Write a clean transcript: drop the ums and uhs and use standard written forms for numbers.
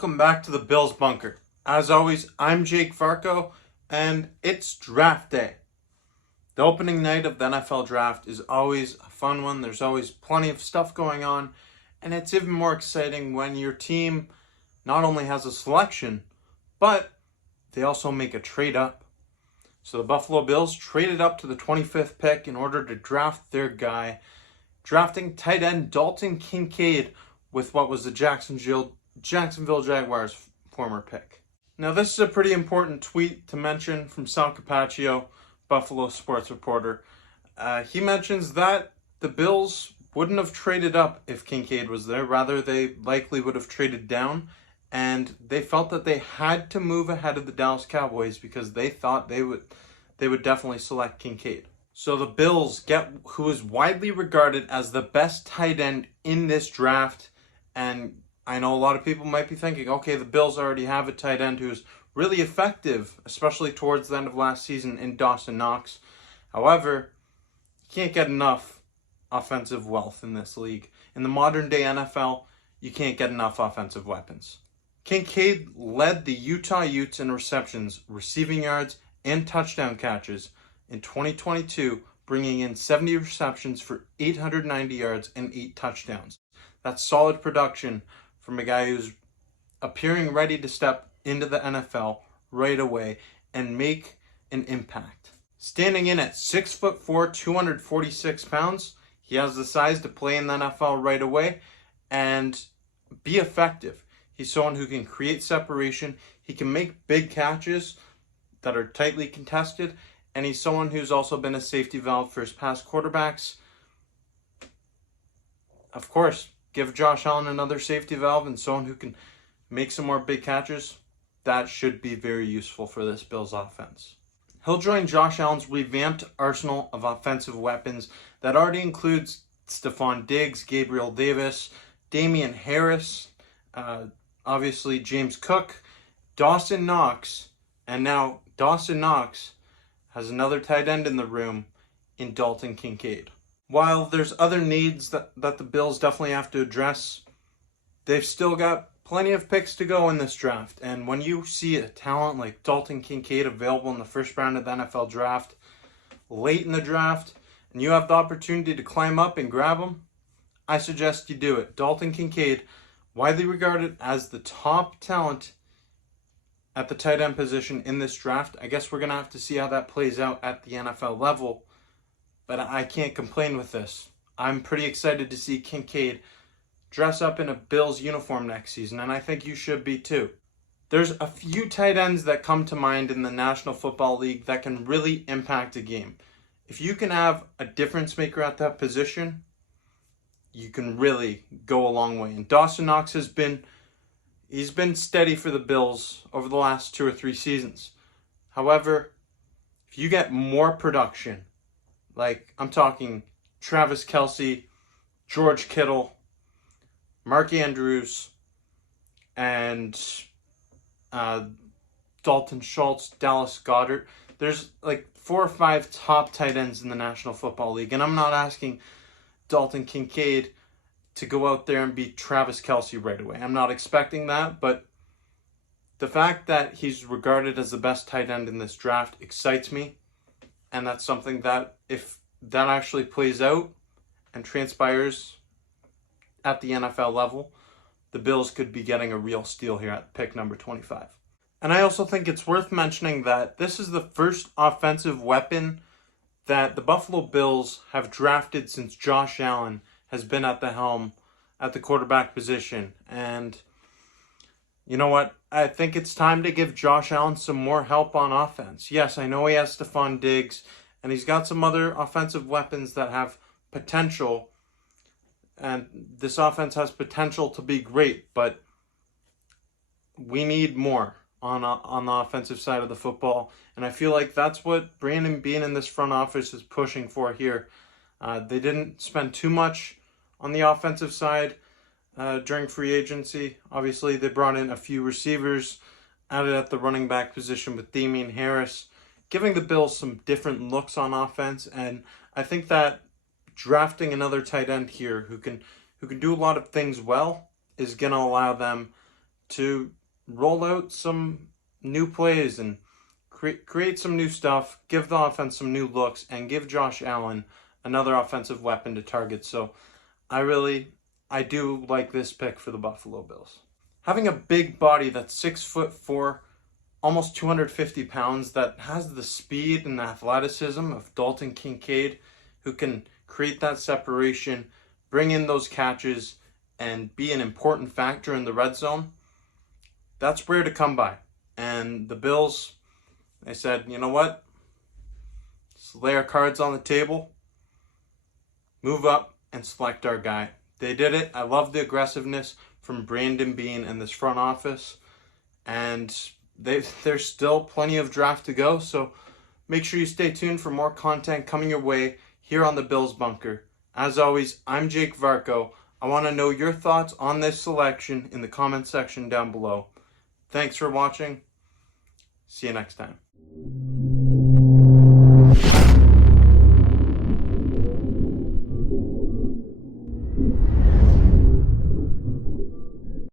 welcome back to the Bills Bunker. As always, I'm Jake Farco, and it's draft day. The opening night of the NFL draft is always a fun one. There's always plenty of stuff going on, and it's even more exciting when your team not only has a selection, but they also make a trade up. So the Buffalo Bills traded up to the 25th pick in order to draft their guy, drafting tight end Dalton Kincaid with what was the Jacksonville Jaguars' former pick. Now, this is a pretty important tweet to mention from Sal Capaccio, Buffalo sports reporter. He mentions that the Bills wouldn't have traded up if Kincaid was there. Rather, they likely would have traded down, and they felt that they had to move ahead of the Dallas Cowboys because they thought they would definitely select Kincaid. So the Bills get who is widely regarded as the best tight end in this draft, and I know a lot of people might be thinking, okay, the Bills already have a tight end who's really effective, especially towards the end of last season in Dawson Knox. However, you can't get enough offensive wealth in this league. In the modern day NFL, you can't get enough offensive weapons. Kincaid led the Utah Utes in receptions, receiving yards, and touchdown catches in 2022, bringing in 70 receptions for 890 yards and 8 touchdowns. That's solid production from a guy who's appearing ready to step into the NFL right away and make an impact. Standing in at 6'4", 246 pounds, he has the size to play in the NFL right away and be effective. He's someone who can create separation. He can make big catches that are tightly contested, and he's someone who's also been a safety valve for his past quarterbacks. Of course, give Josh Allen another safety valve and someone who can make some more big catches. That should be very useful for this Bills offense. He'll join Josh Allen's revamped arsenal of offensive weapons that already includes Stephon Diggs, Gabriel Davis, Damian Harris, obviously James Cook, Dawson Knox, and now Dawson Knox has another tight end in the room in Dalton Kincaid. While there's other needs that the Bills definitely have to address, they've still got plenty of picks to go in this draft. And when you see a talent like Dalton Kincaid available in the first round of the NFL draft, late in the draft, and you have the opportunity to climb up and grab him, I suggest you do it. Dalton Kincaid, widely regarded as the top talent at the tight end position in this draft. I guess we're going to have to see how that plays out at the NFL level. But I can't complain with this. I'm pretty excited to see Kincaid dress up in a Bills uniform next season, and I think you should be too. There's a few tight ends that come to mind in the National Football League that can really impact a game. If you can have a difference maker at that position, you can really go a long way. And Dawson Knox he's been steady for the Bills over the last 2 or 3 seasons. However, if you get more production, like I'm talking Travis Kelce, George Kittle, Mark Andrews, and Dalton Schultz, Dallas Goedert. There's like 4 or 5 top tight ends in the National Football League. And I'm not asking Dalton Kincaid to go out there and beat Travis Kelce right away. I'm not expecting that, but the fact that he's regarded as the best tight end in this draft excites me. And that's something that if that actually plays out and transpires at the NFL level, the Bills could be getting a real steal here at pick number 25. And I also think it's worth mentioning that this is the first offensive weapon that the Buffalo Bills have drafted since Josh Allen has been at the helm at the quarterback position. And you know what? I think it's time to give Josh Allen some more help on offense. Yes, I know he has Stephon Diggs, and he's got some other offensive weapons that have potential. And this offense has potential to be great, but we need more on the offensive side of the football. And I feel like that's what Brandon Beane in this front office is pushing for here. They didn't spend too much on the offensive side during free agency. Obviously, they brought in a few receivers, added at the running back position with Damian Harris, giving the Bills some different looks on offense. And I think that drafting another tight end here who can do a lot of things well is going to allow them to roll out some new plays and create some new stuff, give the offense some new looks, and give Josh Allen another offensive weapon to target. So I do like this pick for the Buffalo Bills. Having a big body that's 6'4", almost 250 pounds, that has the speed and athleticism of Dalton Kincaid, who can create that separation, bring in those catches, and be an important factor in the red zone, that's rare to come by. And the Bills, they said, you know what? Let's lay our cards on the table, move up, and select our guy. They did it. I love the aggressiveness from Brandon Beane and this front office. And there's still plenty of draft to go. So make sure you stay tuned for more content coming your way here on the Bills Bunker. As always, I'm Jake Varco. I want to know your thoughts on this selection in the comment section down below. Thanks for watching. See you next time.